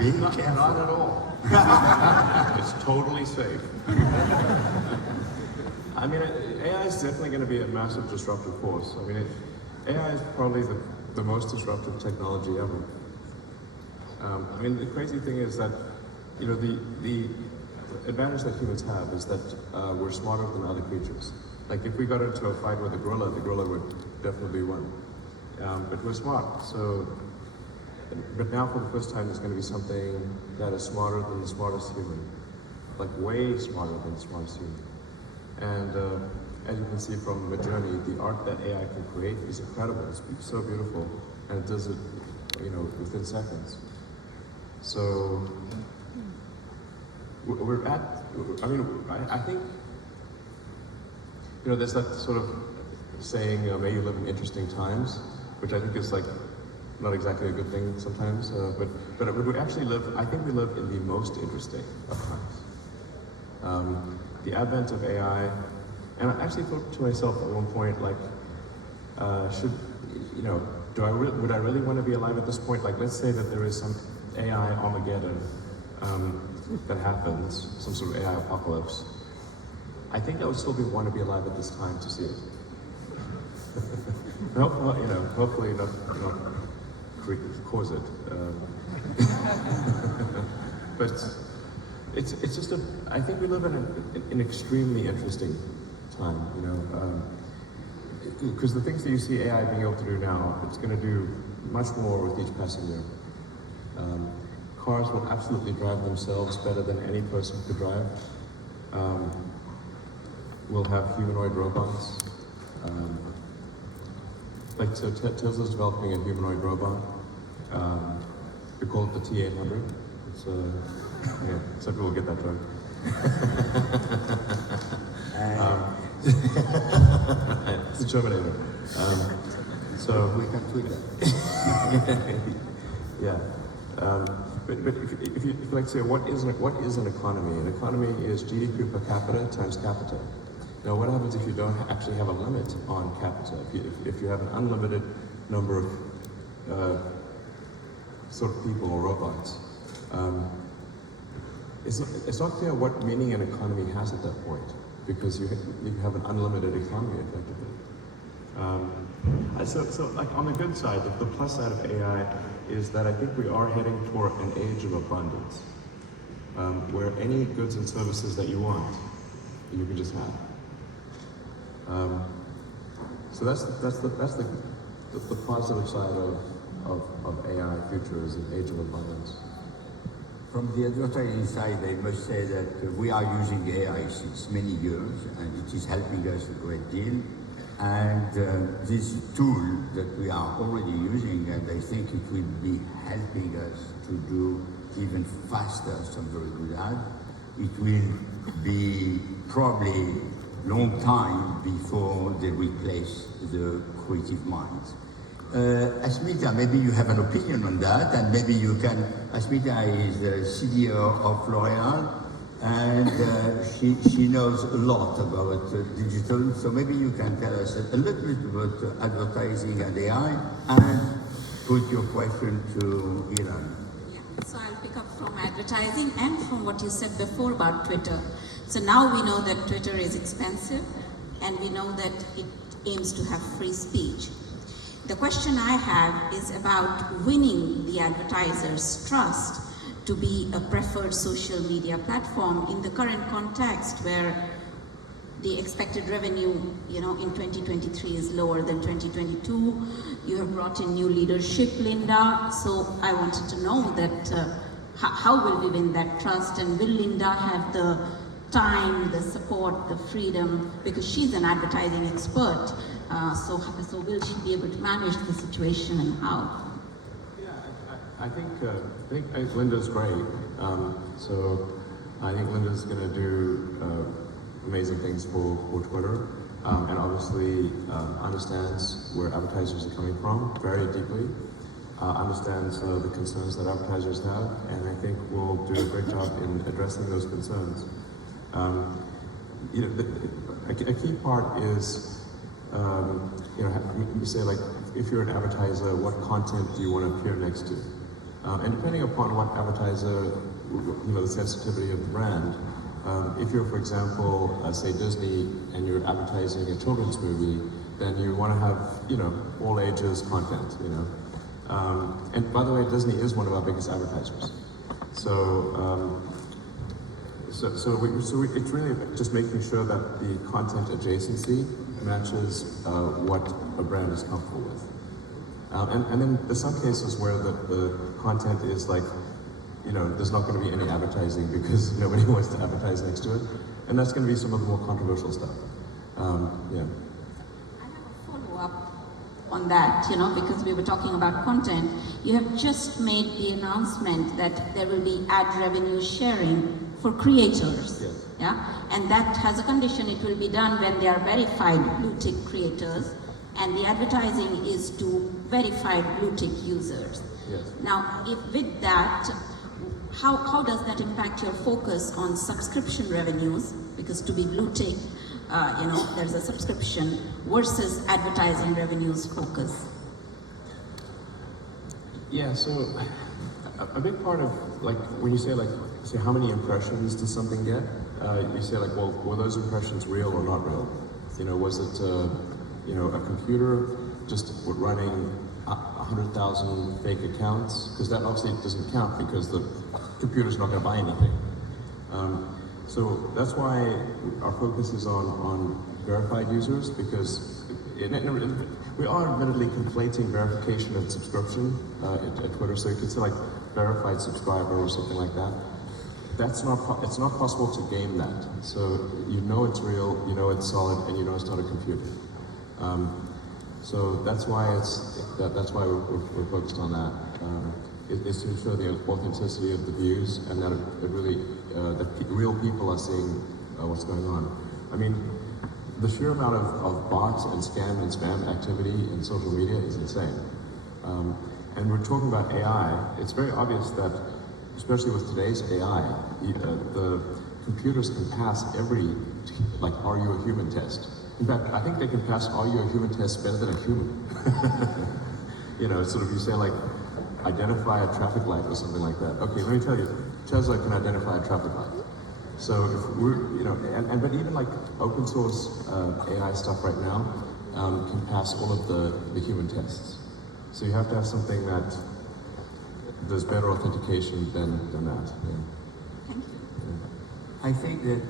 Be Not careful. at all. It's totally safe. I mean, AI is definitely going to be a massive disruptive force. I mean, AI is probably the most disruptive technology ever. I mean, the crazy thing is that, you know, the advantage that humans have is that we're smarter than other creatures. Like, if we got into a fight with a gorilla would definitely win. But we're smart, so. But now, for the first time, there's going to be something that is smarter than the smartest human, like way smarter than the smartest human. And as you can see from Midjourney, the art that AI can create is incredible. It's so beautiful, and it does it, you know, within seconds. So we're at. I mean, I think, you know, there's that sort of saying, "May you live in interesting times," which I think is like not exactly a good thing sometimes. But we actually live. I think we live in the most interesting of times. The advent of AI, and I actually thought to myself at one point, like, should, you know, would I really want to be alive at this point? Like, let's say that there is some AI Armageddon that happens, some sort of AI apocalypse. I think I would still want to be alive at this time to see it. Hopefully, you know, hopefully not cause it. But it's just I think we live in an extremely interesting time, you know, because the things that you see AI being able to do now, it's going to do much more with each passing year. Cars will absolutely drive themselves better than any person could drive. We'll have humanoid robots. Like, so Tesla's developing a humanoid robot. We call it the T800. It's yeah, some people get that joke. It's a Terminator. So We can tweet that. yeah. But if you like to say, what is an economy? An economy is GDP per capita times capita. Now, what happens if you don't actually have a limit on capita? If you have an unlimited number of sort of people or robots, it's not clear what meaning an economy has at that point, because you have an unlimited economy effectively. So like on the good side, the plus side of AI is that I think we are heading toward an age of abundance, where any goods and services that you want, you can just have. So that's the positive side of AI future is an age of abundance. From the advertising side, I must say that we are using AI since many years, and it is helping us a great deal. And this tool that we are already using, and I think it will be helping us to do even faster some very good ad. It will be probably long time before they replace the creative minds. Asmita, maybe you have an opinion on that, and maybe you can. Asmita is the CDO of L'Oréal, and she knows a lot about digital, so maybe you can tell us a little bit about advertising and AI, and put your question to Elon. Yeah, so I'll pick up from advertising and from what you said before about Twitter. So now we know that Twitter is expensive, and we know that it aims to have free speech. The question I have is about winning the advertisers' trust to be a preferred social media platform in the current context where the expected revenue, you know, in 2023 is lower than 2022. You have brought in new leadership, Linda. So I wanted to know that how will we win that trust, and will Linda have the time, the support, the freedom, because she's an advertising expert. So will she be able to manage the situation, and how? Yeah, I think Linda's great. So I think Linda's going to do amazing things for Twitter, and obviously understands where advertisers are coming from very deeply. Understands the concerns that advertisers have, and I think we'll do a great job in addressing those concerns. You know, a key part is, you know, you say, like, if you're an advertiser, what content do you want to appear next to? And depending upon what advertiser, the sensitivity of the brand, if you're, for example, say Disney, and you're advertising a children's movie, then you want to have, all ages content, And by the way, Disney is one of our biggest advertisers. So, it's really just making sure that the content adjacency matches what a brand is comfortable with. And then there's some cases where the content is like, there's not going to be any advertising because nobody wants to advertise next to it. And that's going to be some of the more controversial stuff. Yeah. I have a follow-up on that, because we were talking about content. You have just made the announcement that there will be ad revenue sharing for creators. Yes. Yeah, and that has a condition. It will be done when they are verified blue tick creators, and the advertising is to verified blue tick users. Yes. Now, if with that, how does that impact your focus on subscription revenues? Because to be blue tick, there's a subscription versus advertising revenues focus. Yeah, so a big part of, when you say, say how many impressions does something get? You say, well, were those impressions real or not real? Was it, a computer just running 100,000 fake accounts? Because that obviously doesn't count because the computer's not going to buy anything. So that's why our focus is on verified users, because we are admittedly conflating verification and subscription at Twitter. So you could say verified subscriber or something like that. It's not possible to game that. So it's real, it's solid, and it's not a computer. So that's why that's why we're focused on that. Is to ensure the authenticity of the views, and that it really real people are seeing what's going on. I mean, the sheer amount of bots and scam and spam activity in social media is insane. And we're talking about AI. It's very obvious that, especially with today's AI, the computers can pass every "Are you a human?" test. In fact, I think they can pass "Are you a human?" test better than a human. You say identify a traffic light or something like that. Okay, let me tell you, Tesla can identify a traffic light. So if we're, but even open source AI stuff right now can pass all of the human tests. So you have to have something that does better authentication than that. Yeah. Thank you. I think that